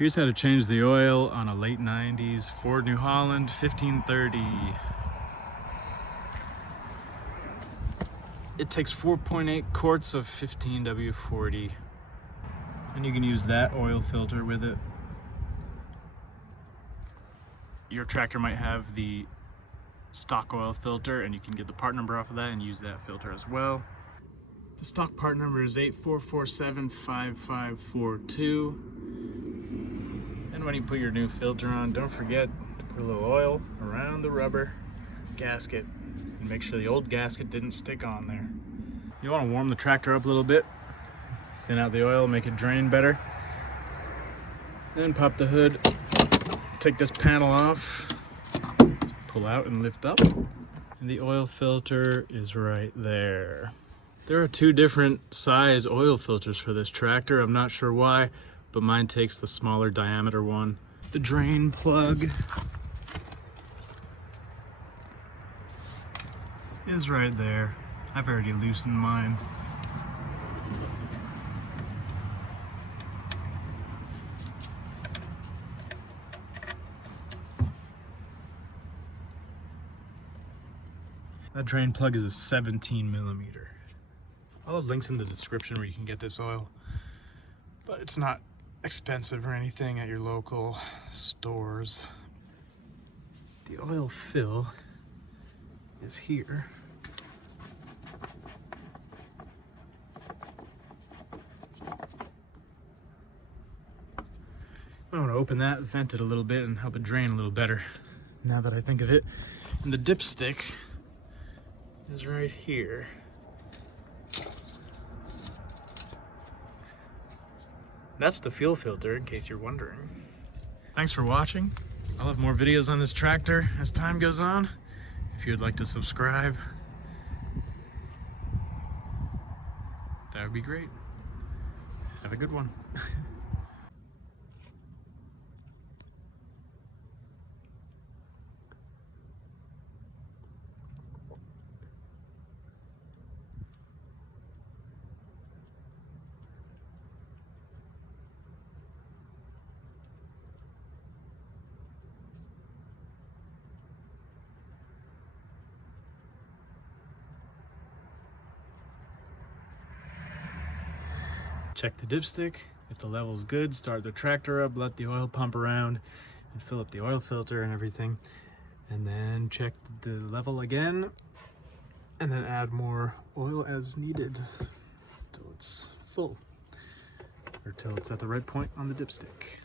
Here's how to change the oil on a late 90s Ford New Holland 1530. It takes 4.8 quarts of 15W40. And you can use that oil filter with it. Your tractor might have the stock oil filter, and you can get the part number off of that and use that filter as well. The stock part number is 84475542. And when you put your new filter on, don't forget to put a little oil around the rubber gasket and make sure the old gasket didn't stick on there. You want to warm the tractor up a little bit, thin out the oil, make it drain better. Then pop the hood, take this panel off, pull out and lift up, and the oil filter is right there. There are two different size oil filters for this tractor. I'm not sure why, but mine takes the smaller diameter one. The drain plug is right there. I've already loosened mine. That drain plug is a 17 millimeter. I'll have links in the description where you can get this oil, but it's not expensive or anything at your local stores. The oil fill is here. I want to open that, vent it a little bit, and help it drain a little better, now that I think of it. And the dipstick is right here. That's the fuel filter, in case you're wondering. Thanks for watching. I'll have more videos on this tractor as time goes on. If you'd like to subscribe, that would be great. Have a good one. Check the dipstick. If the level's good, start the tractor up, let the oil pump around and fill up the oil filter and everything. And then check the level again and then add more oil as needed till it's full or till it's at the right point on the dipstick.